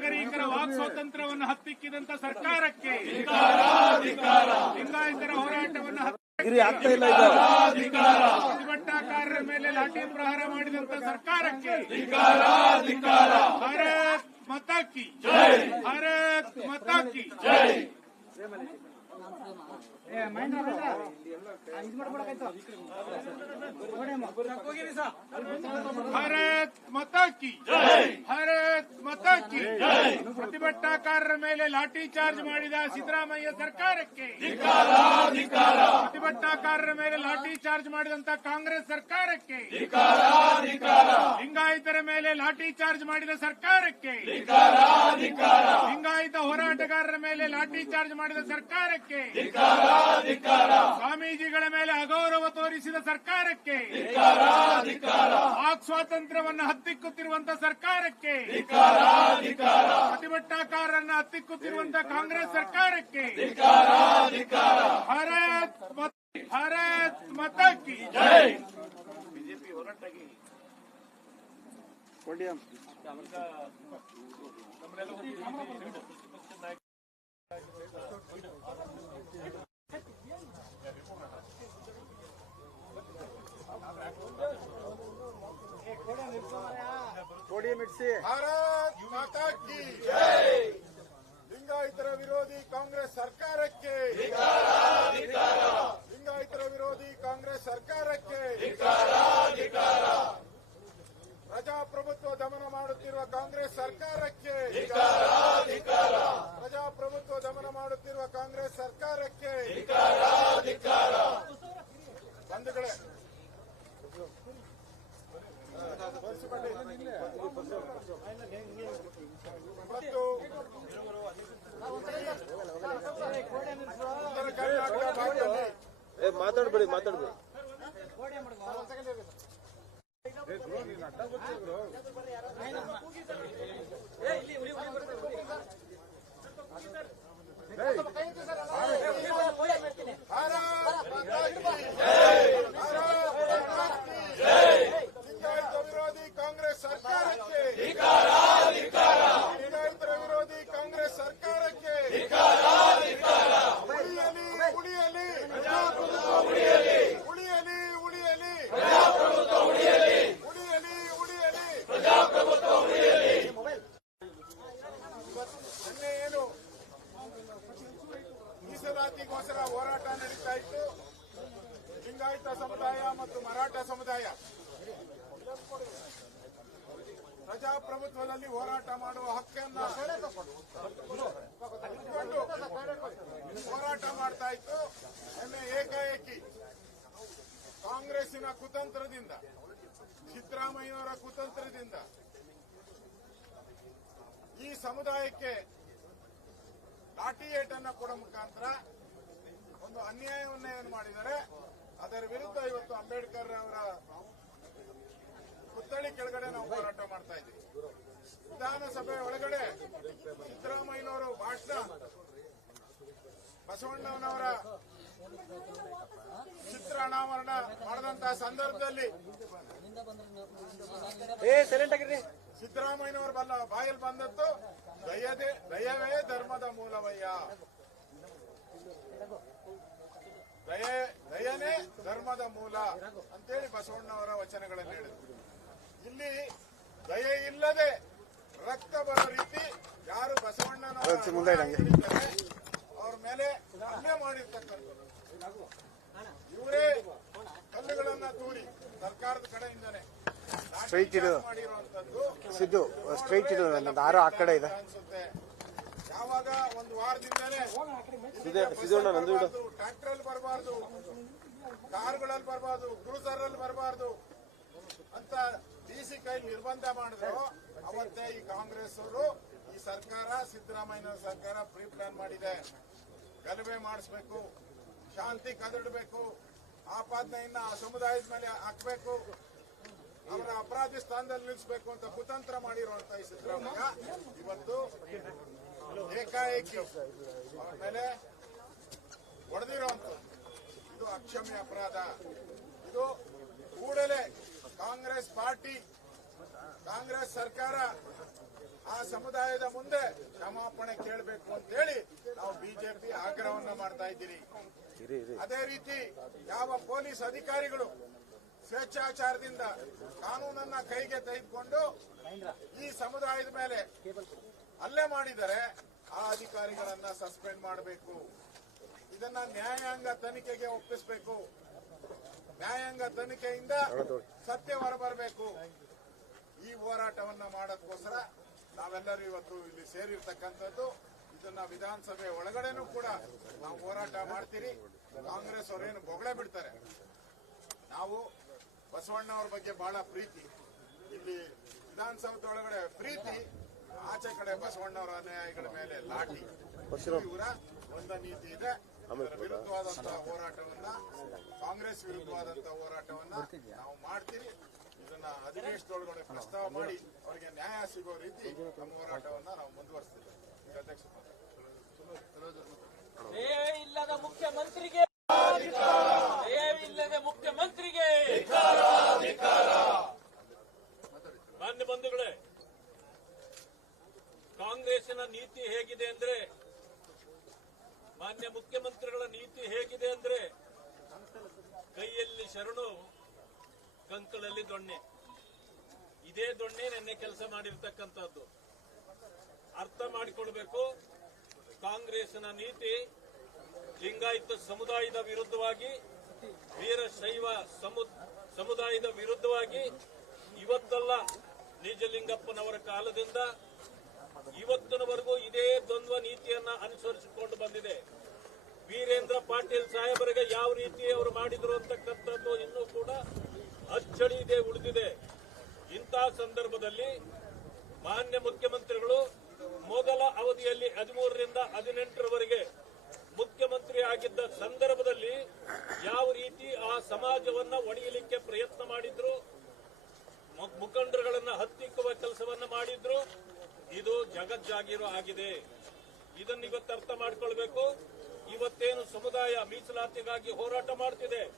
ನಾಗರಿಕರ ವಾಕ್ ಸ್ವಾತಂತ್ರ್ಯವನ್ನು ಹತ್ತಿಕ್ಕಿದಂತ ಸರ್ಕಾರಕ್ಕೆ ಲಿಂಗಾಯತರ ಹೋರಾಟವನ್ನು ಪ್ರತಿಭಟನಾಕಾರರ ಮೇಲೆ ಲಾಠಿ ಪ್ರಹಾರ ಮಾಡಿದಂತ ಸರ್ಕಾರಕ್ಕೆ ಭಾರತ್ ಮಾತಾ ಕಿ ಭಾರತ್ ಮಾತಾ ಕಿ ಭಾರತ್ ಮಾತಾ ಕಿ ಭಾರತ್ ಮಾತಾ ಕಿ ಪ್ರತಿಭಟನಾಕಾರರ ಮೇಲೆ ಲಾಠಿ ಚಾರ್ಜ್ ಮಾಡಿದ ಸಿದ್ದರಾಮಯ್ಯ ಸರ್ಕಾರಕ್ಕೆ. ಪ್ರತಿಭಟನಾಕಾರರ ಮೇಲೆ ಲಾಠಿ ಚಾರ್ಜ್ ಮಾಡಿದಂತ ಕಾಂಗ್ರೆಸ್ ಸರ್ಕಾರಕ್ಕೆ. ಲಿಂಗಾಯತರ ಮೇಲೆ ಲಾಠಿ ಚಾರ್ಜ್ ಮಾಡಿದ ಸರ್ಕಾರಕ್ಕೆ. ಲಿಂಗಾಯತ ಹೋರಾಟಗಾರರ ಮೇಲೆ ಲಾಠಿ ಚಾರ್ಜ್ ಮಾಡಿದ ಸರ್ಕಾರಕ್ಕೆ. ಸ್ವಾಮೀಜಿಗಳ ಮೇಲೆ ಅಗೌರವ ತೋರಿಸಿದ ಸರ್ಕಾರಕ್ಕೆ. ವಾಕ್ ಸ್ವಾತಂತ್ರ್ಯವನ್ನು ಹತ್ತಿಕ್ಕುತ್ತಿರುವಂತಹ ಸರ್ಕಾರಕ್ಕೆ. ಪ್ರತಿಭಟನಾಕಾರರನ್ನು ಹತ್ತಿಕ್ಕುತ್ತಿರುವಂತಹ ಕಾಂಗ್ರೆಸ್ ಸರ್ಕಾರಕ್ಕೆ. ಭಾರತ್ ಮತ ಭಾರತ್ ಮತಕ್ಕೆ. ಬಿಜೆಪಿ ಹೊರಟಾಗಿ. ಕೊಂಡಿಯಂ ಇಡ್ಸಿ ಭಾರತ್ ಲಿಂಗಾಯತರ ವಿರೋಧಿ ಕಾಂಗ್ರೆಸ್ ಸರ್ಕಾರಕ್ಕೆ. ಲಿಂಗಾಯತರ ವಿರೋಧಿ ಕಾಂಗ್ರೆಸ್ ಸರ್ಕಾರಕ್ಕೆ. ಪ್ರಜಾಪ್ರಭುತ್ವ ದಮನ ಮಾಡುತ್ತಿರುವ ಕಾಂಗ್ರೆಸ್ ಸರ್ಕಾರಕ್ಕೆ. ಪ್ರಜಾಪ್ರಭುತ್ವ ದಮನ ಮಾಡುತ್ತಿರುವ ಕಾಂಗ್ರೆಸ್ ಸರ್ಕಾರಕ್ಕೆ ಬಂಧುಗಳೇ ತೋರಿಸಿಕೊಳ್ಳಿ. ಮತ್ತು ಉತ್ತರ ಕರ್ನಾಟಕ ಭಾಗದಲ್ಲಿ ಏ ಮಾತಾಡ್ಬೇಡಿ. ಮಾತಾಡ್ಬೇಡಿ ಭಾರತ್ ಮಾತಾ ಕಿ ಭಾರತ್ ಮಾತಾ ಕಿ ಲಿಂಗಾಯತ ವಿರೋಧಿ ಕಾಂಗ್ರೆಸ್ ಸರ್ಕಾರಕ್ಕೆ ಲಿಂಗಾಯತರ ವಿರೋಧಿ ಕಾಂಗ್ರೆಸ್ ಸರ್ಕಾರಕ್ಕೆ ಉಳಿಯಲಿ ಉಳಿಯಲಿ ಉಳಿಯಲಿ ಉಳಿಯಲಿ ಉಳಿಯಲಿ ಉಳಿಯಲಿ ನಿನ್ನೆ ಏನು ಮೀಸಲಾತಿಗೋಸ್ಕರ ಹೋರಾಟ ನಡೀತಾ ಇತ್ತು ಲಿಂಗಾಯತ ಸಮುದಾಯ ಮತ್ತು ಮರಾಠ ಸಮುದಾಯ ಪ್ರಜಾಪ್ರಭುತ್ವದಲ್ಲಿ ಹೋರಾಟ ಮಾಡುವ ಹಕ್ಕನ್ನ ಇಟ್ಕೊಂಡು ಹೋರಾಟ ನಿನ್ನೆ ಏಕಾಏಕಿ. ಕಾಂಗ್ರೆಸ್ಸಿನ ಕುತಂತ್ರದಿಂದ, ಸಿದ್ದರಾಮಯ್ಯನವರ ಕುತಂತ್ರದಿಂದ ಈ ಸಮುದಾಯಕ್ಕೆ ಲಾಠಿ ಕೊಡೋ ಮುಖಾಂತರ ಒಂದು ಅನ್ಯಾಯವನ್ನ ಏನು ಮಾಡಿದ್ದಾರೆ, ಅದರ ವಿರುದ್ಧ ಇವತ್ತು ಅಂಬೇಡ್ಕರ್ ಅವರ ಪುತ್ಥಳಿ ಕೆಳಗಡೆ ನಾವು ಹೋರಾಟ ಮಾಡ್ತಾ ಇದ್ದೀವಿ. ವಿಧಾನಸಭೆ ಒಳಗಡೆ ಸಿದ್ದರಾಮಯ್ಯನವರು ಭಾಷಣ ಬಸವಣ್ಣನವರ ಚಿತ್ರ ಅನಾವರಣ ಮಾಡಿದಂತಹ ಸಂದರ್ಭದಲ್ಲಿ ಸಿದ್ದರಾಮಯ್ಯನವರ ಬಲ್ಲ ಬಾಯಲ್ಲಿ ಬಂದದ್ದು ದಯದೇ ದಯವೇ ಧರ್ಮದ ಮೂಲವಯ್ಯ. ದಯೆ ದಯನೇ ಧರ್ಮದ ಮೂಲ ಅಂತೇಳಿ ಬಸವಣ್ಣವರ ವಚನಗಳನ್ನು ಹೇಳಿದರು. ಇಲ್ಲಿ ದಯೆ ಇಲ್ಲದೆ ರಕ್ತ ಬರೋ ರೀತಿ ಯಾರು ಬಸವಣ್ಣನವರ ಅವ್ರ ಮೇಲೆ ಹಲ್ಲೆ ಮಾಡಿರ್ತಕ್ಕಂಥದ್ದು ಇವರೇ ಕಲ್ಲುಗಳನ್ನ ತೂರಿ ಸರ್ಕಾರದ ಕಡೆಯಿಂದನೇ ಸ್ಟ್ರೈಟ್ ಇರೋದು ಇಡು. ಸಿದ್ದು ಸ್ಟ್ರೈಟ್ ಇಡು ಆರೋ ಆ ಕಡೆ ಇದೆ. ಅನ್ಸುತ್ತೆ. ಯಾವಾಗ ಒಂದು ವಾರದಿಂದಲೇ ಟ್ರ್ಯಾಕ್ಟರ್ ಅಲ್ಲಿ ಬರಬಾರ್ದು ಕಾರ್ಗಳಲ್ಲಿ ಬರಬಾರ್ದು ಕ್ರೂಸರಲ್ಲಿ ಬರಬಾರ್ದು ಅಂತ ಡಿ ಸಿ ಕೈ ನಿರ್ಬಂಧ ಮಾಡಿದ್ರು. ಅವತ್ತೇ ಈ ಕಾಂಗ್ರೆಸ್ ಅವರು ಈ ಸರ್ಕಾರ ಸಿದ್ದರಾಮಯ್ಯ ಸರ್ಕಾರ ಪ್ರೀ ಪ್ಲಾನ್ ಮಾಡಿದೆ. ಗಲಭೆ ಮಾಡಿಸ್ಬೇಕು, ಶಾಂತಿ ಕದಡಬೇಕು, ಆಪಾದನೆಯನ್ನ ಆ ಸಮುದಾಯದ ಮೇಲೆ ಹಾಕ್ಬೇಕು, ಅವರ ಅಪರಾಧಿ ಸ್ಥಾನದಲ್ಲಿ ನಿಲ್ಲಿಸಬೇಕು ಅಂತ ಕುತಂತ್ರ ಮಾಡಿರುವಂತ ಈ ಸಿದ್ದರಾಮಯ್ಯ. ಇವತ್ತು ಏಕಾಏಕಿ ಅವರ ಮೇಲೆ ಹೊಡೆದಿರುವಂತ ಇದು ಅಕ್ಷಮ್ಯ ಅಪರಾಧ. ಇದು ಕೂಡಲೇ ಕಾಂಗ್ರೆಸ್ ಪಾರ್ಟಿ ಕಾಂಗ್ರೆಸ್ ಸರ್ಕಾರ ಆ ಸಮುದಾಯದ ಮುಂದೆ ಕ್ಷಮಾಪಣೆ ಕೇಳಬೇಕು ಅಂತ ಹೇಳಿ ನಾವು ಬಿಜೆಪಿ ಆಗ್ರಹವನ್ನ ಮಾಡ್ತಾ ಇದ್ದೀರಿ. ಅದೇ ರೀತಿ ಯಾವ ಪೊಲೀಸ್ ಅಧಿಕಾರಿಗಳು ಸ್ವೇಚ್ಛಾಚಾರದಿಂದ ಕಾನೂನನ್ನ ಕೈಗೆ ತೆಗೆದುಕೊಂಡು ಈ ಸಮುದಾಯದ ಮೇಲೆ ಹಲ್ಲೆ ಮಾಡಿದರೆ ಆ ಅಧಿಕಾರಿಗಳನ್ನ ಸಸ್ಪೆಂಡ್ ಮಾಡಬೇಕು. ಇದನ್ನ ನ್ಯಾಯಾಂಗ ತನಿಖೆಗೆ ಒಪ್ಪಿಸಬೇಕು. ನ್ಯಾಯಾಂಗ ತನಿಖೆಯಿಂದ ಸತ್ಯ ಹೊರಬರಬೇಕು. ಈ ಹೋರಾಟವನ್ನ ಮಾಡೋದಕ್ಕೋಸ್ಕರ ನಾವೆಲ್ಲರೂ ಇವತ್ತು ಇಲ್ಲಿ ಸೇರಿರ್ತಕ್ಕಂಥದ್ದು. ಇದನ್ನ ವಿಧಾನಸಭೆ ಒಳಗಡೆನೂ ಕೂಡ ನಾವು ಹೋರಾಟ ಮಾಡ್ತೀರಿ. ಕಾಂಗ್ರೆಸ್ ಅವರೇನು ಬೊಗಳೆ ಬಿಡ್ತಾರೆ. ನಾವು ಬಸವಣ್ಣ ಅವ್ರ ಬಗ್ಗೆ ಬಹಳ ಪ್ರೀತಿ. ಇಲ್ಲಿ ವಿಧಾನಸಭೆ ಒಳಗಡೆ ಪ್ರೀತಿ ಆಚೆ ಕಡೆ ಬಸವಣ್ಣವರ ಅನುಯಾಯಿಗಳ ಮೇಲೆ ಲಾಠಿ. ಇವರ ಒಂದ ನೀತಿ ಇದೆ. ವಿರುದ್ಧವಾದಂತಹ ಹೋರಾಟವನ್ನ ಕಾಂಗ್ರೆಸ್ ವಿರುದ್ಧವಾದಂತಹ ಹೋರಾಟವನ್ನ ನಾವು ಮಾಡ್ತೀವಿ ಇದನ್ನ ಅಧಿವೇಶನದೊಳಗಡೆ ಪ್ರಸ್ತಾವ ಮಾಡಿ ಅವರಿಗೆ ನ್ಯಾಯ ಸಿಗೋ ರೀತಿ ನಮ್ಮ ಹೋರಾಟವನ್ನ ನಾವು ಮುಂದುವರಿಸ್ತೀವಿ. ಈಗ ಅಧ್ಯಕ್ಷ ಇಲ್ಲದ ಮುಖ್ಯಮಂತ್ರಿಗೆ ಇಲ್ಲದ ಮುಖ್ಯಮಂತ್ರಿಗೆ ಮಾನ್ಯ ಬಂಧುಗಳೇ ಕಾಂಗ್ರೆಸ್ಸಿನ ನೀತಿ ಹೇಗಿದೆ ಅಂದ್ರೆ ಮಾನ್ಯ ಮುಖ್ಯಮಂತ್ರಿಗಳ ನೀತಿ ಹೇಗಿದೆ ಅಂದ್ರೆ ಕೈಯಲ್ಲಿ ಶರಣು, ಕಂಕಳಲ್ಲಿ ದೊಣ್ಣೆ. ಇದೇ ದೊಣ್ಣೆ ನೆನ್ನೆ ಕೆಲಸ ಮಾಡಿರ್ತಕ್ಕಂಥದ್ದು. ಅರ್ಥ ಮಾಡಿಕೊಳ್ಬೇಕು. ಕಾಂಗ್ರೆಸ್ನ ನೀತಿ ಲಿಂಗಾಯತ ಸಮುದಾಯದ ವಿರುದ್ಧವಾಗಿ ವೀರಶೈವ ಸಮು- ಸಮುದಾಯದ ವಿರುದ್ಧವಾಗಿ ಇವತ್ತಲ್ಲ ನಿಜಲಿಂಗಪ್ಪನವರ ಕಾಲದಿಂದ ಇವತ್ತಿನವರೆಗೂ ಇದೇ ದ್ವಂದ್ವ ನೀತಿಯನ್ನ ಅನುಸರಿಸಿಕೊಂಡು ಬಂದಿದೆ. ಸಾಹೇಬರಿಗೆ ಯಾವ ರೀತಿ ಅವರು ಮಾಡಿದ್ರು ಅಂತಕ್ಕಂಥದ್ದು ಇನ್ನೂ ಕೂಡ ಅಚ್ಚಳಿ ಇದೆ, ಉಳಿದಿದೆ. ಇಂತಹ ಸಂದರ್ಭದಲ್ಲಿ ಮಾನ್ಯ ಮುಖ್ಯಮಂತ್ರಿಗಳು ಮೊದಲ ಅವಧಿಯಲ್ಲಿ ಹದಿಮೂರರಿಂದ ಹದಿನೆಂಟರವರೆಗೆ ಮುಖ್ಯಮಂತ್ರಿ ಆಗಿದ್ದ ಸಂದರ್ಭದಲ್ಲಿ ಯಾವ ರೀತಿ ಆ ಸಮಾಜವನ್ನ ಒಡೆಯಲಿಕ್ಕೆ ಪ್ರಯತ್ನ ಮಾಡಿದ್ರು ಮುಖಂಡರುಗಳನ್ನ ಹತ್ತಿಕ್ಕುವ ಕೆಲಸವನ್ನ ಮಾಡಿದ್ರು, ಇದು ಜಗಜ್ಜಾಗಿರೋ ಆಗಿದೆ. ಇದನ್ನ ಇವತ್ತು ಅರ್ಥ ಮಾಡ್ಕೊಳ್ಬೇಕು. ಇವತ್ತೇನು ಸಮುದಾಯ ಮೀಸಲಾತಿಗಾಗಿ ಹೋರಾಟ ಮಾಡ್ತಿದೆ?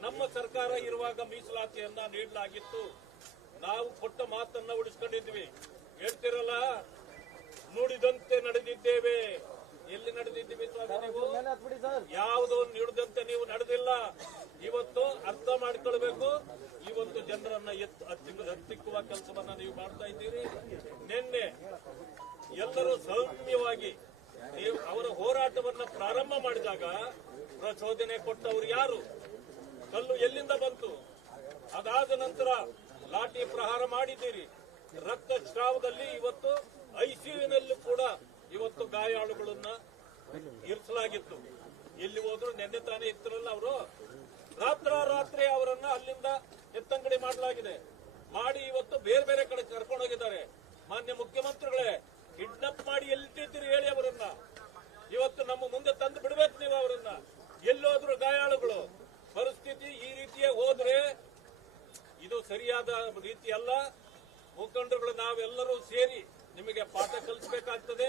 ನಮ್ಮ ಸರ್ಕಾರ ಇರುವಾಗ ಮೀಸಲಾತಿಯನ್ನ ನೀಡಲಾಗಿತ್ತು. ನಾವು ಕೊಟ್ಟ ಮಾತನ್ನ ಉಳಿಸ್ಕೊಂಡಿದ್ವಿ. ಹೇಳ್ತಿರಲ್ಲ? ನುಡಿದಂತೆ ನಡೆದಿದ್ದೇವೆ. ಎಲ್ಲಿ ನಡೆದಿದ್ದೀವಿ ನೀವು? ಯಾವುದೋ ನುಡಿದಂತೆ ನೀವು ನಡೆದಿಲ್ಲ? ಇವತ್ತು ಅರ್ಥ ಮಾಡ್ಕೊಳ್ಬೇಕು. ಇವತ್ತು ಜನರನ್ನ ಎತ್ತು ಹತ್ತಿ- ಹತ್ತಿಕ್ಕುವ ಕೆಲಸವನ್ನ ನೀವು ಮಾಡ್ತಾ ಇದ್ದೀರಿ. ನಿನ್ನೆ ಎಲ್ಲರೂ ಸೌಮ್ಯವಾಗಿ ನೀವು ಅವರ ಹೋರಾಟವನ್ನ ಪ್ರಾರಂಭ ಮಾಡಿದಾಗ ಪ್ರಚೋದನೆ ಕೊಟ್ಟವರು ಯಾರು? ಕಲ್ಲು ಎಲ್ಲಿಂದ ಬಂತು? ಅದಾದ ನಂತರ ಲಾಠಿ ಪ್ರಹಾರ ಮಾಡಿದ್ದೀರಿ. ರಕ್ತಸ್ರಾವದಲ್ಲಿ ಇವತ್ತು ಐಸಿಯುನಲ್ಲೂ ಕೂಡ ಇವತ್ತು ಗಾಯಾಳುಗಳನ್ನ ಇರಿಸಲಾಗಿತ್ತು. ಎಲ್ಲಿ ಹೋದ್ರು ನಿನ್ನೆ ತಾನೇ ಇತ್ತರಲ್ಲ ಅವರು? ರಾತ್ರಿ ಅವರನ್ನ ಅಲ್ಲಿಂದ ಎತ್ತಂಗಡಿ ಮಾಡಲಾಗಿದೆ. ಮಾಡಿ ಇವತ್ತು ಬೇರೆ ಬೇರೆ ಕಡೆ ಕರ್ಕೊಂಡೋಗಿದ್ದಾರೆ ಮಾನ್ಯ ಮುಖ್ಯಮಂತ್ರಿಗಳೇ ಕಿಡ್ನಾಪ್ ಮಾಡಿ ಎಲ್ಲಿದ್ದೀರಿ ಹೇಳಿ ಅವರನ್ನ. ಇವತ್ತು ನಮ್ಮ ಮುಂದೆ ತಂದು ಬಿಡ್ಬೇಕು ನೀವು ಅವರನ್ನ. ಎಲ್ಲೋದ್ರು ಗಾಯಾಳುಗಳು. ಪರಿಸ್ಥಿತಿ ಈ ರೀತಿಯೇ ಹೋದ್ರೆ ಇದು ಸರಿಯಾದ ರೀತಿ ಅಲ್ಲ. ಮುಖಂಡರುಗಳು ನಾವೆಲ್ಲರೂ ಸೇರಿ ನಿಮಗೆ ಪಾಠ ಕಲಿಸಬೇಕಾಗ್ತದೆ.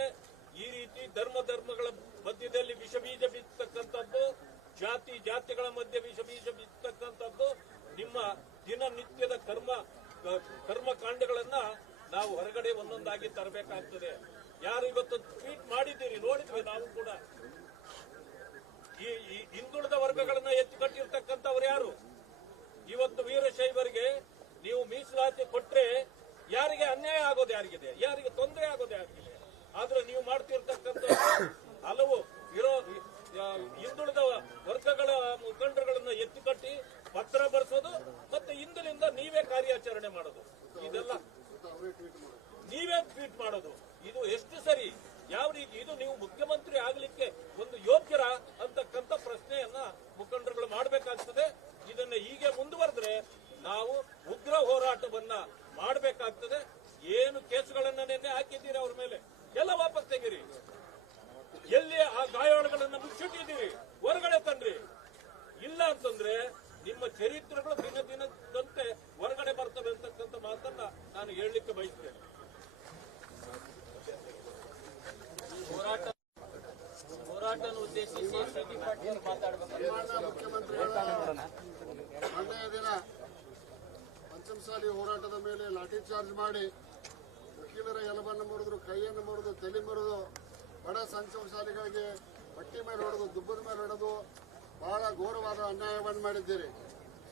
ಈ ರೀತಿ ಧರ್ಮ ಧರ್ಮಗಳ ಮಧ್ಯದಲ್ಲಿ ವಿಷ ಬೀಜ ಬಿತ್ತಕ್ಕಂಥದ್ದು, ಜಾತಿ ಜಾತಿಗಳ ಮಧ್ಯೆ ವಿಷ ಬೀಜ ಬಿತ್ತಕ್ಕಂಥದ್ದು, ನಿಮ್ಮ ದಿನನಿತ್ಯದ ಕರ್ಮ ಕರ್ಮಕಾಂಡಗಳನ್ನ ನಾವು ಹೊರಗಡೆ ಒಂದೊಂದಾಗಿ ತರಬೇಕಾಗ್ತದೆ. ಯಾರು ಇವತ್ತು ಟ್ವೀಟ್ ಮಾಡಿದ್ದೀರಿ, ನೋಡಿದ್ವಿ ನಾವು ಕೂಡ. ಈ ಹಿಂದುಳಿದ ವರ್ಗಗಳನ್ನ ಎತ್ತಿಕಟ್ಟಿರ್ತಕ್ಕಂಥವ್ರು ಯಾರು? ಇವತ್ತು ವೀರಶೈವರಿಗೆ ನೀವು ಮೀಸಲಾತಿ ಕೊಟ್ರೆ ಯಾರಿಗೆ ಅನ್ಯಾಯ ಆಗೋದು ಯಾರಿಗಿದೆ? ಯಾರಿಗೆ ತೊಂದರೆ ಆಗೋದು ಯಾರಿಗಿದೆ? ಆದ್ರೆ ನೀವು ಮಾಡ್ತಿರ್ತಕ್ಕಂಥ ಹಲವು ಇರೋ ಹಿಂದುಳಿದ ವರ್ಗಗಳ ಮುಖಂಡರುಗಳನ್ನ ಎತ್ತಿಕಟ್ಟಿ ಪತ್ರ ಬರೆಸೋದು ಮತ್ತೆ ಇಂದಿನಿಂದ ನೀವೇ ಕಾರ್ಯಾಚರಣೆ ಮಾಡೋದು. ಇದೆಲ್ಲ ನೀವೇ ಟ್ವೀಟ್ ಮಾಡೋದು. ಇದು ಎಷ್ಟು ಸರಿ ಯಾವ ರೀತಿ ಇದು ನೀವು ಮುಖ್ಯಮಂತ್ರಿ ಆಗ್ಲಿಕ್ಕೆ ಒಂದು ಯೋಗ್ಯರ ಅಂತಕ್ಕಂಥ ಪ್ರಶ್ನೆಯನ್ನ ಮುಖಂಡರುಗಳು ಮಾಡಬೇಕಾಗ್ತದೆ ಇದನ್ನ ಹೀಗೆ ಮುಂದುವರೆದ್ರೆ ನಾವು ಉಗ್ರ ಹೋರಾಟವನ್ನ ಮಾಡಬೇಕಾಗ್ತದೆ ಏನು ಕೇಸುಗಳನ್ನ ನಿನ್ನೆ ಹಾಕಿದ್ದೀರಿ ಅವ್ರ ಮೇಲೆ ಎಲ್ಲ ವಾಪಸ್ ತೆಗೀರಿ ಎಲ್ಲಿ ಆ ಗಾಯಾಳುಗಳನ್ನ ಮುಚ್ಚಿಟ್ಟಿದ್ದೀರಿ ಹೊರಗಡೆ ತನ್ರಿ ಇಲ್ಲ ಅಂತಂದ್ರೆ ನಿಮ್ಮ ಚರಿತ್ರೆಗಳು ದಿನ ದಿನದಂತೆ ಹೊರಗಡೆ ಬರ್ತವೆ ಅಂತಕ್ಕಂಥ ಮಾತನ್ನ ನಾನು ಹೇಳಲಿಕ್ಕೆ ಬಯಸ್ತೇನೆ ಹೋರಾಟ ಹೋರಾಟ ಉದ್ದೇಶಿಸಿ ಸಿ ಟಿ ಪಾಟೀಲ್ ಮಾತಾಡಬೇಕು ಮಾನ್ಯ ಮುಖ್ಯಮಂತ್ರಿಗಳ ಪಂಚಮಸಾಲಿ ಹೋರಾಟದ ಮೇಲೆ ಲಾಠಿ ಚಾರ್ಜ್ ಮಾಡಿ ವಕೀಲರ ಎಲಬನ್ನು ಮುರಿದ್ರು, ಕೈಯನ್ನು ಮುರಿದು, ತಲೆ ಮುರಿದು, ಬಡ ಸಂಚಮಶಾಲಿಗಳಿಗೆ ಪಟ್ಟಿ ಮೇಲೆ ಹೊಡೆದು, ದುಬ್ಬದ ಮೇಲೆ ಹೊಡೆದು ಬಹಳ ಘೋರವಾದ ಅನ್ಯಾಯವನ್ನು ಮಾಡಿದ್ದೀರಿ.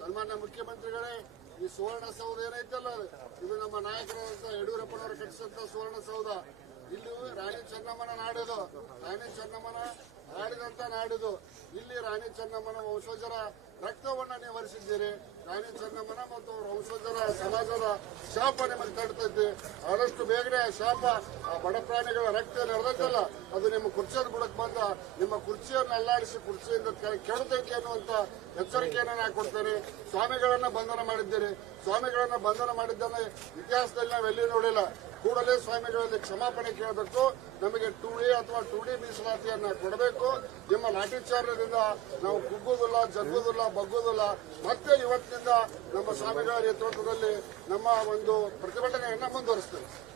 ಸನ್ಮಾನ್ಯ ಮುಖ್ಯಮಂತ್ರಿಗಳೇ, ಈ ಸುವರ್ಣಸೌಧ ಏನೈತಲ್ಲ ಇದು ನಮ್ಮ ನಾಯಕರಾದಂತ ಯಡಿಯೂರಪ್ಪನವರು ಕಟ್ಟಿಸಿದಂತ ಸುವರ್ಣಸೌಧ ಇಲ್ಲಿ ರಾಣಿ ಚೆನ್ನಮ್ಮನ ನಾಡಿದು. ರಾಣಿ ಚೆನ್ನಮ್ಮನ ಆಡಿದಂತ ನಾಡಿದು. ಇಲ್ಲಿ ರಾಣಿ ಚೆನ್ನಮ್ಮನ ವಂಶಜರ ರಕ್ತವನ್ನ ನೀವು ಹರಿಸಿದ್ದೀರಿ. ರಾಣಿ ಚೆನ್ನಮ್ಮನ ಮತ್ತು ವಂಶಜರ, ಸಮಾಜದ ಶಾಪ ನಿಮಗೆ ತಡ್ತೈತಿ ಆದಷ್ಟು ಬೇಗನೆ ಶಾಪ, ಆ ಬಡ ಪ್ರಾಣಿಗಳ ರಕ್ತ ನಡೆದೈತಲ್ಲ ಅದು ನಿಮ್ಮ ಕುರ್ಚಿಯನ್ನು ಬಿಡಕ್ ಬಂದ ನಿಮ್ಮ ಕುರ್ಚಿಯನ್ನು ಅಲ್ಲಾಡಿಸಿ ಕುರ್ಚಿಯಿಂದ ಕೆಡತೈತಿ ಅನ್ನುವಂತ ಎಚ್ಚರಿಕೆಯನ್ನು ನಾ ಕೊಡ್ತೇನೆ. ಸ್ವಾಮಿಗಳನ್ನ ಬಂಧನ ಮಾಡಿದ್ದೇನೆ. ಸ್ವಾಮಿಗಳನ್ನ ಬಂಧನ ಮಾಡಿದ್ದಾನೆ ಇತಿಹಾಸದಲ್ಲಿ ನಾವು ಎಲ್ಲಿ ನೋಡಿಲ್ಲ. ಕೂಡಲೇ ಸ್ವಾಮಿಗಳಲ್ಲಿ ಕ್ಷಮಾಪಣೆ ಕೇಳಬೇಕು. ನಮಗೆ ಟೂ ಎ ಅಥವಾ ಟೂ ಡಿ ಮೀಸಲಾತಿಯನ್ನ ಕೊಡಬೇಕು. ನಿಮ್ಮ ಲಾಠಿಚಾರ್ಯದಿಂದ ನಾವು ಕುಗ್ಗುವುದಿಲ್ಲ, ಜಗ್ಗುವುದಿಲ್ಲ, ಬಗ್ಗುವುದಿಲ್ಲ. ಮತ್ತೆ ಇವತ್ತಿನಿಂದ ನಮ್ಮ ಸ್ವಾಮಿಗಳ ನೇತೃತ್ವದಲ್ಲಿ ನಮ್ಮ ಒಂದು ಪ್ರತಿಭಟನೆಯನ್ನ ಮುಂದುವರಿಸ್ತೇವೆ.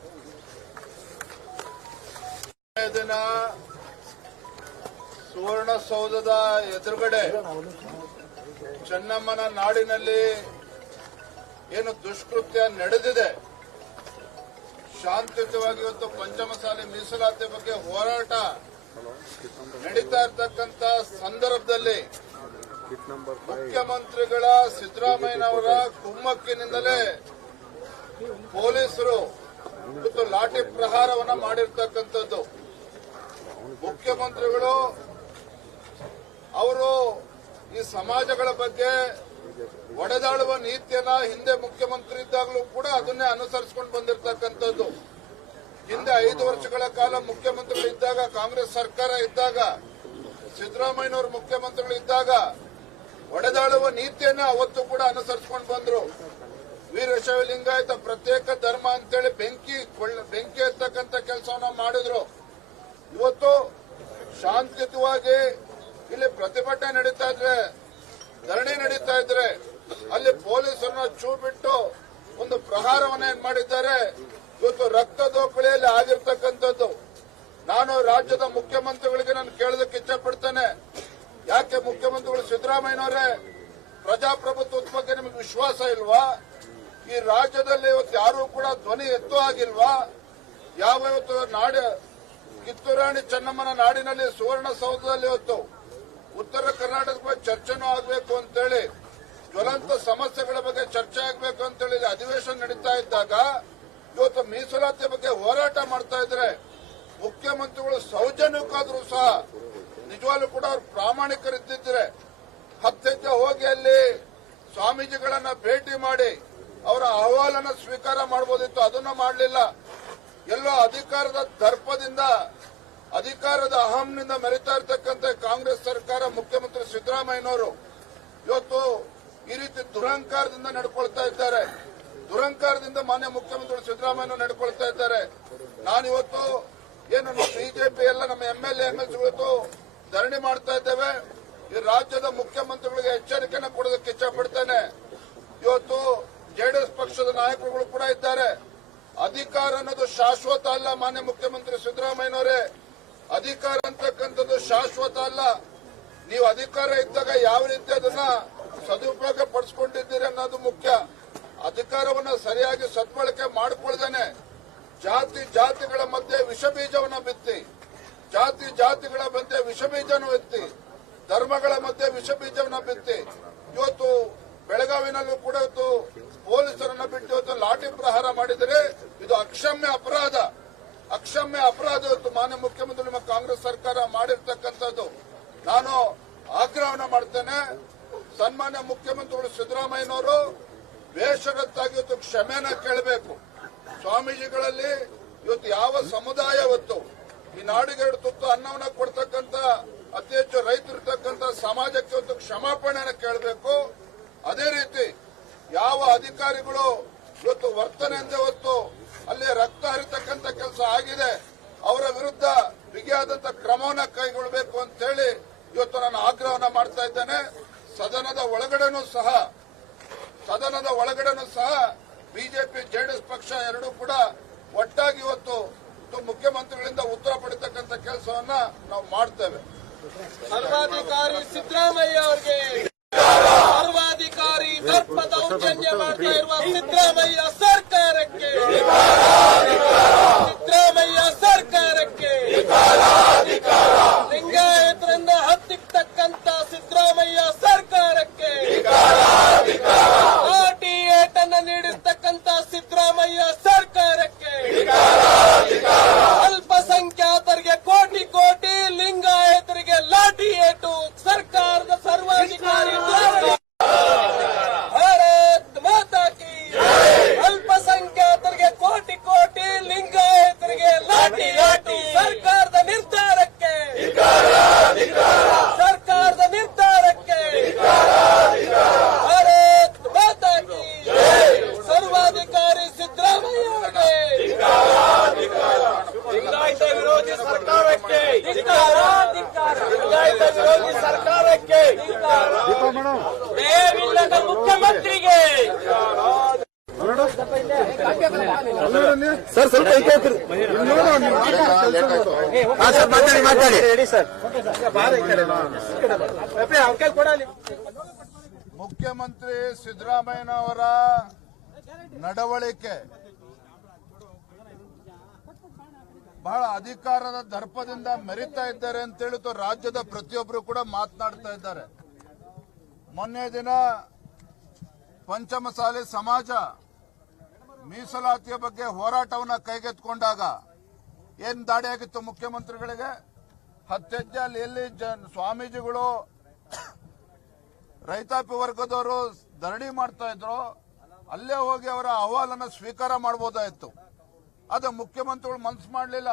ಸುವರ್ಣಸೌಧದ ಎದುರುಗಡೆ ಚೆನ್ನಮ್ಮನ ನಾಡಿನಲ್ಲಿ ಏನು ದುಷ್ಕೃತ್ಯ ನಡೆದಿದೆ? ಶಾಂತಿಯುತವಾಗಿ ಇವತ್ತು ಪಂಚಮಸಾಲಿ ಮೀಸಲಾತಿ ಬಗ್ಗೆ ಹೋರಾಟ ನಡೀತಾ ಇರ್ತಕ್ಕಂತ ಸಂದರ್ಭದಲ್ಲಿ ಮುಖ್ಯಮಂತ್ರಿಗಳ ಸಿದ್ದರಾಮಯ್ಯನವರ ಕುಮ್ಮಕ್ಕಿನಿಂದಲೇ ಪೊಲೀಸರು ಇವತ್ತು ಲಾಠಿ ಪ್ರಹಾರವನ್ನ ಮಾಡಿರ್ತಕ್ಕಂಥದ್ದು. ಮುಖ್ಯಮಂತ್ರಿಗಳು ಅವರು ಈ ಸಮಾಜಗಳ ಬಗ್ಗೆ ಒಡೆದಾಳುವ ನೀತಿಯನ್ನ ಹಿಂದೆ ಮುಖ್ಯಮಂತ್ರಿ ಇದ್ದಾಗಲೂ ಕೂಡ ಅದನ್ನೇ ಅನುಸರಿಸಿಕೊಂಡು ಬಂದಿರತಕ್ಕಂಥದ್ದು. ಹಿಂದೆ ಐದು ವರ್ಷಗಳ ಕಾಲ ಮುಖ್ಯಮಂತ್ರಿಗಳು ಇದ್ದಾಗ, ಕಾಂಗ್ರೆಸ್ ಸರ್ಕಾರ ಇದ್ದಾಗ, ಸಿದ್ದರಾಮಯ್ಯನವರು ಮುಖ್ಯಮಂತ್ರಿಗಳು ಇದ್ದಾಗ ಒಡೆದಾಳುವ ನೀತಿಯನ್ನ ಅವತ್ತು ಕೂಡ ಅನುಸರಿಸಿಕೊಂಡು ಬಂದ್ರು. ವೀರಶೈವ ಲಿಂಗಾಯತ ಪ್ರತ್ಯೇಕ ಧರ್ಮ ಅಂತೇಳಿ ಬೆಂಕಿ ಬೆಂಕಿ ಎತ್ತಕ್ಕಂಥ ಕೆಲಸವನ್ನ ಮಾಡಿದ್ರು. ಇವತ್ತು ಶಾಂತಿಯುತವಾಗಿ ಇಲ್ಲಿ ಪ್ರತಿಭಟನೆ ನಡೀತಾ ಇದ್ರೆ, ಧರಣಿ ನಡೀತಾ ಇದ್ರೆ, ಅಲ್ಲಿ ಪೊಲೀಸರನ್ನ ಚೂ ಬಿಟ್ಟು ಒಂದು ಪ್ರಹಾರವನ್ನ ಏನ್ ಮಾಡಿದ್ದಾರೆ? ಇವತ್ತು ರಕ್ತ ದೋಕಳಿಯಲ್ಲಿ ಆಗಿರ್ತಕ್ಕಂಥದ್ದು. ನಾನು ರಾಜ್ಯದ ಮುಖ್ಯಮಂತ್ರಿಗಳಿಗೆ ನಾನು ಕೇಳೋದಕ್ಕೆ ಇಚ್ಛಪಡ್ತೇನೆ. ಯಾಕೆ ಮುಖ್ಯಮಂತ್ರಿಗಳು ಸಿದ್ದರಾಮಯ್ಯನವರೇ ಪ್ರಜಾಪ್ರಭುತ್ವದ ಬಗ್ಗೆ ನಿಮಗೆ ವಿಶ್ವಾಸ ಇಲ್ವಾ? ಈ ರಾಜ್ಯದಲ್ಲಿ ಇವತ್ತು ಯಾರೂ ಕೂಡ ಧ್ವನಿ ಎತ್ತು ಆಗಿಲ್ವಾ ಯಾವ ಇವತ್ತು ನಾಡ ಕಿತ್ತೂರಾಣಿ ಚೆನ್ನಮ್ಮನ ನಾಡಿನಲ್ಲಿ ಸುವರ್ಣಸೌಧದಲ್ಲಿ ಇವತ್ತು ಉತ್ತರ ಕರ್ನಾಟಕದ ಬಗ್ಗೆ ಚರ್ಚೆನೂ ಆಗಬೇಕು ಅಂತೇಳಿ, ಜ್ವಲಂತ ಸಮಸ್ಯೆಗಳ ಬಗ್ಗೆ ಚರ್ಚೆ ಆಗಬೇಕು ಅಂತೇಳಿ ಅಧಿವೇಶನ ನಡೀತಾ ಇದ್ದಾಗ, ಇವತ್ತು ಮೀಸಲಾತಿ ಬಗ್ಗೆ ಹೋರಾಟ ಮಾಡ್ತಾ ಇದ್ರೆ, ಮುಖ್ಯಮಂತ್ರಿಗಳು ಸೌಜನ್ಯಕ್ಕಾದ್ರೂ ಸಹ ನಿಜವಾಗ್ಲೂ ಕೂಡ ಅವ್ರು ಪ್ರಾಮಾಣಿಕರಿದ್ದಿದ್ರೆ ಹತ್ತೆಜ್ಜೆ ಹೋಗಿ ಅಲ್ಲಿ ಸ್ವಾಮೀಜಿಗಳನ್ನ ಭೇಟಿ ಮಾಡಿ ಅವರ ಅಹವಾಲನ್ನ ಸ್ವೀಕಾರ ಮಾಡಬಹುದಿತ್ತು ಅದನ್ನ ಮಾಡಲಿಲ್ಲ. ಎಲ್ಲೋ ಅಧಿಕಾರದ ದರ್ಪದಿಂದ ಅಧಿಕಾರದ ಅಹಂನಿಂದ ಮೆರಿತಾ ಇರತಕ್ಕಂತ ಕಾಂಗ್ರೆಸ್ ಸರ್ಕಾರ ಮುಖ್ಯಮಂತ್ರಿ ಸಿದ್ದರಾಮಯ್ಯನವರು ಇವತ್ತು ಈ ರೀತಿ ದುರಂಕಾರದಿಂದ ನಡ್ಕೊಳ್ತಾ ಇದ್ದಾರೆ. ದುರಂಕಾರದಿಂದ ಮಾನ್ಯ ಮುಖ್ಯಮಂತ್ರಿ ಸಿದ್ದರಾಮಯ್ಯ ನಡ್ಕೊಳ್ತಾ ಇದ್ದಾರೆ. ನಾನಿವತ್ತು ಏನು ಬಿಜೆಪಿ ಎಲ್ಲ ನಮ್ಮ ಎಂಎಲ್ಎ ಎಲ್ ಎಂ ಎಸ್ ಇವತ್ತು ಧರಣಿ ಮಾಡ್ತಾ ಇದ್ದೇವೆ. ಈ ರಾಜ್ಯದ ಮುಖ್ಯಮಂತ್ರಿಗಳಿಗೆ ಎಚ್ಚರಿಕೆಯನ್ನು ಕೊಡೋದಕ್ಕೆ ಇಚ್ಛಪಡ್ತೇನೆ. ಇವತ್ತು ಜೆಡಿಎಸ್ ಪಕ್ಷದ ನಾಯಕರುಗಳು ಕೂಡ ಇದ್ದಾರೆ. ಅಧಿಕಾರ ಅನ್ನೋದು ಶಾಶ್ವತ ಅಲ್ಲ ಮಾನ್ಯ ಮುಖ್ಯಮಂತ್ರಿ ಸಿದ್ದರಾಮಯ್ಯನವರೇ. ಅಧಿಕಾರ ಅಂತಕ್ಕಂಥದ್ದು ಶಾಶ್ವತ ಅಲ್ಲ. ನೀವು ಅಧಿಕಾರ ಇದ್ದಾಗ ಯಾವ ರೀತಿ ಅದನ್ನ ಸದುಪಯೋಗ ಪಡಿಸ್ಕೊಂಡಿದ್ದೀರಿ ಅನ್ನೋದು ಮುಖ್ಯ. ಅಧಿಕಾರವನ್ನ ಸರಿಯಾಗಿ ಸದ್ಬಳಕೆ ಮಾಡಿಕೊಳ್ದೇನೆ. ಜಾತಿ ಜಾತಿಗಳ ಮಧ್ಯೆ ವಿಷ ಬೀಜವನ್ನ ಬಿತ್ತಿ. ಜಾತಿ ಜಾತಿಗಳ ಮಧ್ಯೆ ವಿಷ ಬೀಜವನ್ನು ಬಿತ್ತಿ ಧರ್ಮಗಳ ಮಧ್ಯೆ ವಿಷ ಬೀಜವನ್ನ ಬಿತ್ತಿ. ಇವತ್ತು ಬೆಳಗಾವಿನಲ್ಲೂ ಕೂಡ ಇವತ್ತು ಪೊಲೀಸರನ್ನ ಬಿಟ್ಟು ಇವತ್ತು ಲಾಠಿ ಪ್ರಹಾರ ಮಾಡಿದರೆ ಇದು ಅಕ್ಷಮ್ಯ ಅಪರಾಧ. ಅಕ್ಷಮ್ಯ ಅಪರಾಧ ಇವತ್ತು ಮಾನ್ಯ ಮುಖ್ಯಮಂತ್ರಿ ನಿಮ್ಮ ಕಾಂಗ್ರೆಸ್ ಸರ್ಕಾರ ಮಾಡಿರ್ತಕ್ಕಂಥದ್ದು. ನಾನು ಆಗ್ರಹವನ್ನು ಮಾಡ್ತೇನೆ. ಸನ್ಮಾನ್ಯ ಮುಖ್ಯಮಂತ್ರಿಗಳು ಸಿದ್ದರಾಮಯ್ಯನವರು ಬೇಷರತ್ತಾಗಿ ಇವತ್ತು ಕ್ಷಮೆನ ಕೇಳಬೇಕು. ಸ್ವಾಮೀಜಿಗಳಲ್ಲಿ ಇವತ್ತು ಯಾವ ಸಮುದಾಯ ಇವತ್ತು ಈ ನಾಡಿಗೆ ಎರಡು ತುತ್ತು ಅನ್ನವನ್ನ ಕೊಡ್ತಕ್ಕಂಥ, ಅತಿ ಹೆಚ್ಚು ರೈತರಿರ್ತಕ್ಕಂಥ ಸಮಾಜಕ್ಕೆ ಒಂದು ಕ್ಷಮಾಪಣೆಯನ್ನು ಕೇಳಬೇಕು. ಅದೇ ರೀತಿ ಯಾವ ಅಧಿಕಾರಿಗಳು ಇವತ್ತು ವರ್ತನೆಯಿಂದ ಇವತ್ತು ಅಲ್ಲಿ ರಕ್ತ ಹರಿತಕ್ಕಂಥ ಕೆಲಸ ಆಗಿದೆ. ಅವರ ವಿರುದ್ಧ ಬಿಗಿಯಾದಂತ ಕ್ರಮವನ್ನ ಕೈಗೊಳ್ಳಬೇಕು ಅಂತ ಹೇಳಿ ಇವತ್ತು ನಾನು ಆಗ್ರಹವನ್ನ ಮಾಡ್ತಾ ಇದ್ದೇನೆ. ಸದನದ ಒಳಗಡೆನೂ ಸಹ, ಸದನದ ಒಳಗಡೆನೂ ಸಹ ಬಿಜೆಪಿ, ಜೆಡಿಎಸ್ ಪಕ್ಷ ಎರಡೂ ಕೂಡ ಒಟ್ಟಾಗಿ ಇವತ್ತು ಮುಖ್ಯಮಂತ್ರಿಗಳಿಂದ ಉತ್ತರ ಪಡಿತಕ್ಕಂತ ಕೆಲಸವನ್ನ ನಾವು ಮಾಡ್ತೇವೆ. ಸರ್ವಾಧಿಕಾರಿ ಸಿದ್ದರಾಮಯ್ಯ ಅವರಿಗೆ. ಸರ್ವಾಧಿಕಾರಿ ದೌರ್ಜನ್ಯ ಮಾಡ್ತಾ ಇರುವ ಸಿದ್ದರಾಮಯ್ಯ ಸರ್ಕಾರಕ್ಕೆ ಸರ್ಕಾರಕ್ಕೆ ಸಿದ್ದರಾಮಯ್ಯ ಸರ್ಕಾರಕ್ಕೆ ಲಿಂಗಾಯತರನ್ನ ಹತ್ತಿರ್ತಕ್ಕಂತ ಸಿದ್ದರಾಮಯ್ಯ ಸರ್ಕಾರಕ್ಕೆ ಲಾಠಿ ಏಟನ್ನ ನೀಡಿರ್ತಕ್ಕಂತ ಸಿದ್ದರಾಮಯ್ಯ ಸರ್ಕಾರಕ್ಕೆ ಅಲ್ಪಸಂಖ್ಯಾತರಿಗೆ ಕೋಟಿ ಕೋಟಿ ಲಿಂಗಾಯತರಿಗೆ ಲಾಠಿ ಏಟು ಸರ್ಕಾರದ ಸರ್ವಾಧಿಕಾರಿ ಭಾರತ್ ಮಾತಾ ಕಿ ಅಲ್ಪಸಂಖ್ಯಾತರಿಗೆ ಕೋಟಿ ಕೋಟಿ ಲಿಂಗಾಯತರಿಗೆ ಲಾಠಿ ಏಟು ಸರ್ಕಾರದ ನಿರ್ಧಾರಕ್ಕೆ ಸರ್ಕಾರದ ನಿರ್ಧಾರಕ್ಕೆ ಭಾರತ್ ಮಾತಾ ಕಿ ಸರ್ವಾಧಿಕಾರಿ ಸಿದ್ದರಾಮಯ್ಯ ಅವರಿಗೆ ಲಿಂಗಾಯತ ವಿರೋಧಿ ಸರ್ಕಾರಕ್ಕೆ ಲಿಂಗಾಯತ ವಿರೋಧಿ ಸರ್ಕಾರಕ್ಕೆ ದಯವಿಲ್ಲದ ಮುಖ್ಯಮಂತ್ರಿಗೆ ಸರ್ ಸ್ವಲ್ಪ ಸರ್ ಮಾತಾಡಿ ಮಾತಾಡಿ ಹೇಳಿ ಸರ್ ಮುಖ್ಯಮಂತ್ರಿ ಸಿದ್ದರಾಮಯ್ಯನವರ ನಡವಳಿಕೆ. ಬಹಳ ಅಧಿಕಾರದ ದರ್ಪದಿಂದ ಮೆರಿತಾ ಇದ್ದಾರೆ ಅಂತ ಹೇಳಿತು ರಾಜ್ಯದ ಪ್ರತಿಯೊಬ್ಬರು ಕೂಡ ಮಾತನಾಡ್ತಾ ಇದ್ದಾರೆ. ಮೊನ್ನೆ ದಿನ ಪಂಚಮಸಾಲಿ ಸಮಾಜ ಮೀಸಲಾತಿಯ ಬಗ್ಗೆ ಹೋರಾಟವನ್ನ ಕೈಗೆತ್ತಿಕೊಂಡಾಗ ಏನ್ ದಾಡಿಯಾಗಿತ್ತು ಆಗಿತ್ತು ಮುಖ್ಯಮಂತ್ರಿಗಳಿಗೆ? ಹತ್ತೆಜ್ಜೆ ಅಲ್ಲಿ ಎಲ್ಲಿ ಜನ್ ಸ್ವಾಮೀಜಿಗಳು ರೈತಾಪಿ ವರ್ಗದವರು ಧರಣಿ ಮಾಡ್ತಾ ಇದ್ರು, ಅಲ್ಲೇ ಹೋಗಿ ಅವರ ಅಹವಾಲನ್ನು ಸ್ವೀಕಾರ ಮಾಡಬಹುದಾಯಿತು ಅದು ಮುಖ್ಯಮಂತ್ರಿಗಳು ಮನಸ್ಸು ಮಾಡಲಿಲ್ಲ.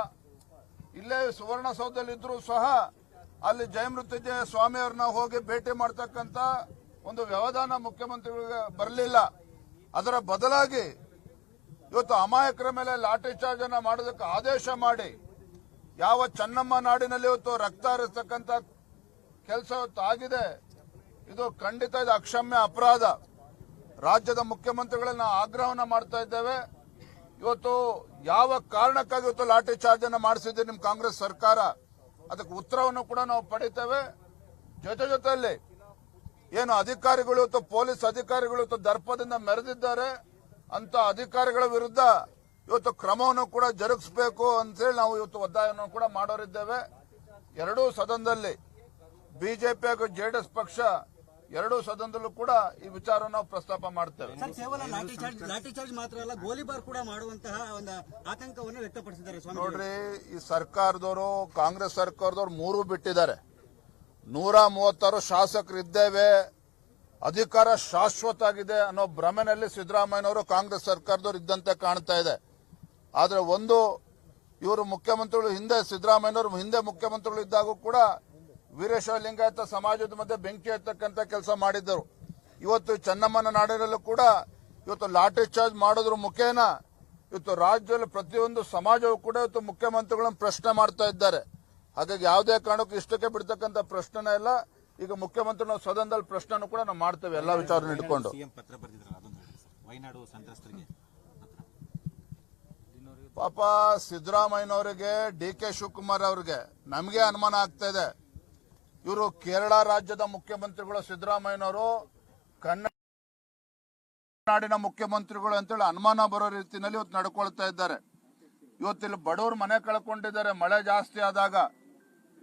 ಇಲ್ಲೇ ಸುವರ್ಣಸೌಧದಲ್ಲಿ ಇದ್ರೂ ಸಹ ಅಲ್ಲಿ ಜಯಮೃತ್ಯುಂಜಯ ಸ್ವಾಮಿಯವ್ರನ್ನ ಹೋಗಿ ಭೇಟಿ ಮಾಡ್ತಕ್ಕಂತ ಒಂದು ವ್ಯವಧಾನ ಮುಖ್ಯಮಂತ್ರಿಗಳಿಗೆ ಬರಲಿಲ್ಲ. ಅದರ ಬದಲಾಗಿ ಇವತ್ತು ಅಮಾಯಕರ ಮೇಲೆ ಲಾಠಿ ಚಾರ್ಜ್ ಅನ್ನ ಮಾಡೋದಕ್ಕೆ ಆದೇಶ ಮಾಡಿ ಯಾವ ಚೆನ್ನಮ್ಮ ನಾಡಿನಲ್ಲಿ ಇವತ್ತು ರಕ್ತ ಹರಿಸ್ತಕ್ಕಂತ ಕೆಲಸ ಆಗಿದೆ ಇದು ಖಂಡಿತ ಇದು ಅಕ್ಷಮ್ಯ ಅಪರಾಧ. ರಾಜ್ಯದ ಮುಖ್ಯಮಂತ್ರಿಗಳನ್ನ ಆಗ್ರಹವನ್ನ ಮಾಡ್ತಾ ಇದ್ದೇವೆ. ಇವತ್ತು ಯಾವ ಕಾರಣಕ್ಕಾಗಿ ಇವತ್ತು ಲಾಠಿ ಚಾರ್ಜ್ ಅನ್ನ ಮಾಡಿಸಿದ್ದೆ ನಿಮ್ ಕಾಂಗ್ರೆಸ್ ಸರ್ಕಾರ? ಅದಕ್ಕೆ ಉತ್ತರವನ್ನು ಕೂಡ ನಾವು ಪಡಿತೇವೆ. ಜೊತೆ ಜೊತೆಯಲ್ಲಿ ಏನು ಅಧಿಕಾರಿಗಳು ಇವತ್ತು ಪೊಲೀಸ್ ಅಧಿಕಾರಿಗಳು ಇವತ್ತು ದರ್ಪದಿಂದ ಮೆರೆದಿದ್ದಾರೆ. ಅಂತ ಅಧಿಕಾರಿಗಳ ವಿರುದ್ಧ ಇವತ್ತು ಕ್ರಮವನ್ನು ಕೂಡ ಜರುಗಿಸಬೇಕು ಅಂತೇಳಿ ನಾವು ಇವತ್ತು ಒತ್ತಾಯವನ್ನು ಕೂಡ ಮಾಡೋರಿದ್ದೇವೆ. ಎರಡೂ ಸದನದಲ್ಲಿ ಬಿಜೆಪಿ ಹಾಗೂ ಜೆಡಿಎಸ್ ಪಕ್ಷ ಎರಡೂ ಸದನದಲ್ಲೂ ಕೂಡ ಈ ವಿಚಾರವನ್ನು ನಾವು ಪ್ರಸ್ತಾಪ ಮಾಡ್ತೇವೆ. ಲಾಠಿ ಚಾರ್ಜ್ ಮಾತ್ರ ಅಲ್ಲ ಗೋಲಿಬಾರ್ ಕೂಡ ಮಾಡುವಂತಹ ಒಂದು ಆತಂಕವನ್ನು ವ್ಯಕ್ತಪಡಿಸಿದ್ದಾರೆ ಸ್ವಾಮಿ ನೋಡ್ರಿ ಈ ಸರ್ಕಾರದವರು ಕಾಂಗ್ರೆಸ್ ಸರ್ಕಾರದವರು ಮೂರು ಬಿಟ್ಟಿದ್ದಾರೆ. ನೂರ ಮೂವತ್ತಾರು ಶಾಸಕರು ಇದ್ದೇವೆ ಅಧಿಕಾರ ಶಾಶ್ವತ ಆಗಿದೆ ಅನ್ನೋ ಭ್ರಮೆನಲ್ಲಿ ಸಿದ್ದರಾಮಯ್ಯನವರು ಕಾಂಗ್ರೆಸ್ ಸರ್ಕಾರದವರು ಇದ್ದಂತೆ ಕಾಣ್ತಾ ಇದೆ. ಆದ್ರೆ ಒಂದು ಇವರು ಮುಖ್ಯಮಂತ್ರಿಗಳು ಹಿಂದೆ ಸಿದ್ದರಾಮಯ್ಯವರು ಹಿಂದೆ ಮುಖ್ಯಮಂತ್ರಿಗಳು ಇದ್ದಾಗೂ ಕೂಡ ವೀರೇಶ್ವರ ಲಿಂಗಾಯತ ಸಮಾಜದ ಮಧ್ಯೆ ಬೆಂಕಿ ಎತ್ತಕ್ಕಂಥ ಕೆಲಸ ಮಾಡಿದ್ದರು. ಇವತ್ತು ಚೆನ್ನಮ್ಮನ ನಾಡಿನಲ್ಲೂ ಕೂಡ ಇವತ್ತು ಲಾಠಿ ಚಾರ್ಜ್ ಮಾಡೋದ್ರ ಮುಖೇನ. ಇವತ್ತು ರಾಜ್ಯದಲ್ಲಿ ಪ್ರತಿಯೊಂದು ಸಮಾಜವೂ ಕೂಡ ಇವತ್ತು ಮುಖ್ಯಮಂತ್ರಿಗಳನ್ನು ಪ್ರಶ್ನೆ ಮಾಡ್ತಾ ಇದ್ದಾರೆ. ಹಾಗಾಗಿ ಯಾವುದೇ ಕಾರಣಕ್ಕೂ ಇಷ್ಟಕ್ಕೆ ಬಿಡ್ತಕ್ಕಂಥ ಪ್ರಶ್ನೆನೇ ಇಲ್ಲ. ಈಗ ಮುಖ್ಯಮಂತ್ರಿ ನಾವು ಸದನದಲ್ಲಿ ಪ್ರಶ್ನೆನೂ ಕೂಡ ನಾವು ಮಾಡ್ತೇವೆ. ಎಲ್ಲ ವಿಚಾರ ಇಟ್ಕೊಂಡು ಸಿಎಂ ಪತ್ರ ಬರೆದಿದ್ರಲ್ಲ ಅದೊಂದು ಹೇಳಿ ಸರ್ ವಯನಾಡು ಸಂತ್ರಸ್ತರಿಗೆ ಪಾಪ ಸಿದ್ದರಾಮಯ್ಯನವರಿಗೆ ಡಿ ಕೆ ಶಿವಕುಮಾರ್ ಅವರಿಗೆ ನಮಗೆ ಅನುಮಾನ ಆಗ್ತಾ ಇದೆ. ಇವರು ಕೇರಳ ರಾಜ್ಯದ ಮುಖ್ಯಮಂತ್ರಿಗಳು ಸಿದ್ದರಾಮಯ್ಯನವರು ಕನ್ನಡ ಮುಖ್ಯಮಂತ್ರಿಗಳು ಅಂತೇಳಿ ಅನುಮಾನ ಬರೋ ರೀತಿಯಲ್ಲಿ ಇವತ್ತು ನಡ್ಕೊಳ್ತಾ ಇದ್ದಾರೆ. ಇವತ್ತಿಲ್ಲಿ ಬಡವರು ಮನೆ ಕಳ್ಕೊಂಡಿದ್ದಾರೆ, ಮಳೆ ಜಾಸ್ತಿ ಆದಾಗ.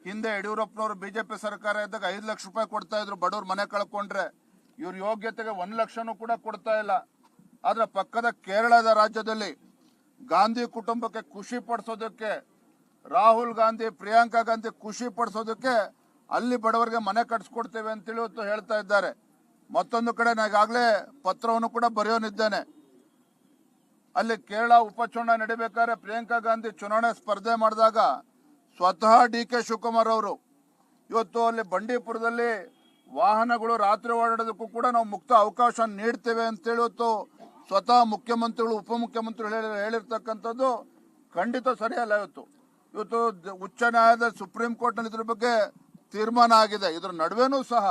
ಹಿಂದೆ ಯಡಿಯೂರಪ್ಪನವರು ಬಿಜೆಪಿ ಸರ್ಕಾರ ಇದ್ದಾಗ ಐದು ಲಕ್ಷ ರೂಪಾಯಿ ಕೊಡ್ತಾ ಇದ್ರು ಬಡವ್ರು ಮನೆ ಕಳ್ಕೊಂಡ್ರೆ. ಇವ್ರ ಯೋಗ್ಯತೆಗೆ ಒಂದು ಲಕ್ಷನೂ ಕೂಡ ಕೊಡ್ತಾ ಇಲ್ಲ. ಆದ್ರೆ ಪಕ್ಕದ ಕೇರಳದ ರಾಜ್ಯದಲ್ಲಿ ಗಾಂಧಿ ಕುಟುಂಬಕ್ಕೆ ಖುಷಿ ಪಡಿಸೋದಕ್ಕೆ, ರಾಹುಲ್ ಗಾಂಧಿ, ಪ್ರಿಯಾಂಕಾ ಗಾಂಧಿ ಖುಷಿ ಪಡಿಸೋದಕ್ಕೆ ಅಲ್ಲಿ ಬಡವರಿಗೆ ಮನೆ ಕಟ್ಸ್ಕೊಡ್ತೇವೆ ಅಂತೇಳಿ ಇವತ್ತು ಹೇಳ್ತಾ ಇದ್ದಾರೆ. ಮತ್ತೊಂದು ಕಡೆ ನಾಗಾಗಲೇ ಪತ್ರವನ್ನು ಕೂಡ ಬರೆಯೋನಿದ್ದೇನೆ. ಅಲ್ಲಿ ಕೇರಳ ಉಪಚುನಾವಣೆ ನಡಿಬೇಕಾದ್ರೆ ಪ್ರಿಯಾಂಕಾ ಗಾಂಧಿ ಚುನಾವಣೆ ಸ್ಪರ್ಧೆ ಮಾಡಿದಾಗ ಸ್ವತಃ ಡಿ ಕೆ ಶಿವಕುಮಾರ್ ಅವರು, ಇವತ್ತು ಅಲ್ಲಿ ಬಂಡೀಪುರದಲ್ಲಿ ವಾಹನಗಳು ರಾತ್ರಿ ಓಡಾಡೋದಕ್ಕೂ ಕೂಡ ನಾವು ಮುಕ್ತ ಅವಕಾಶ ನೀಡ್ತೇವೆ ಅಂತೇಳಿ ಇವತ್ತು ಸ್ವತಃ ಮುಖ್ಯಮಂತ್ರಿಗಳು, ಉಪಮುಖ್ಯಮಂತ್ರಿಗಳು ಹೇಳಿ, ಹೇಳಿರ್ತಕ್ಕಂಥದ್ದು ಖಂಡಿತ ಸರಿಯಲ್ಲ ಇವತ್ತು. ಇವತ್ತು ಉಚ್ಚ ನ್ಯಾಯಾಲಯದ ಸುಪ್ರೀಂ ಕೋರ್ಟ್ನಲ್ಲಿ ಇದ್ರ ಬಗ್ಗೆ ತೀರ್ಮಾನ ಆಗಿದೆ. ಇದರ ನಡುವೆನೂ ಸಹ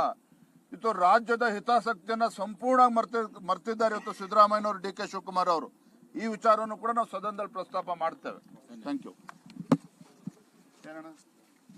ಇವತ್ತು ರಾಜ್ಯದ ಹಿತಾಸಕ್ತಿಯನ್ನ ಸಂಪೂರ್ಣ ಮರ್ತಿ, ಮರ್ತಿದ್ದಾರೆ ಇವತ್ತು ಸಿದ್ದರಾಮಯ್ಯನವರು, ಡಿ ಕೆ ಶಿವಕುಮಾರ್ ಅವರು. ಈ ವಿಚಾರವನ್ನು ಕೂಡ ನಾವು ಸದನದಲ್ಲಿ ಪ್ರಸ್ತಾಪ ಮಾಡ್ತೇವೆ. Thank you